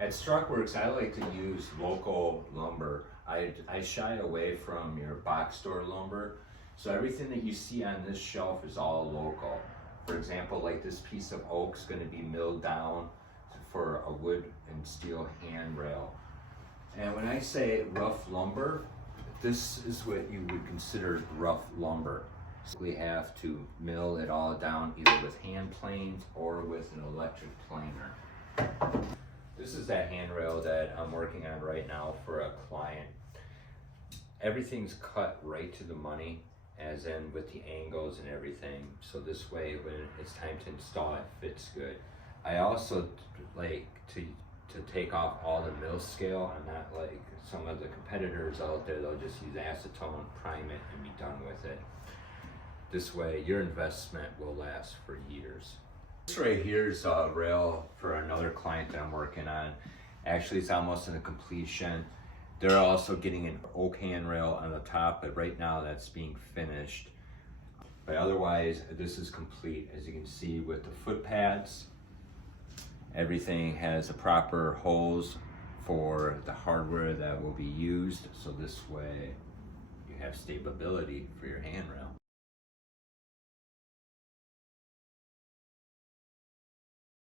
At Struckworx, I like to use local lumber. I shy away from your box store lumber. So everything that you see on this shelf is all local. For example, like this piece of oak is going to be milled down for a wood and steel handrail. And when I say rough lumber, this is what you would consider rough lumber. So we have to mill it all down either with hand planes or with an electric planer. This is that handrail that I'm working on right now for a client. Everything's cut right to the money, as in with the angles and everything. So this way, when it's time to install, it fits good. I also like to take off all the mill scale. I'm not like some of the competitors out there. They'll just use acetone, prime it, and be done with it. This way, your investment will last for years. This right here is a rail for another client that I'm working on. Actually, it's almost in a completion. They're also getting an oak handrail on the top, but right now that's being finished. But otherwise, this is complete. As you can see with the foot pads, everything has the proper holes for the hardware that will be used. So this way you have stability for your handrail.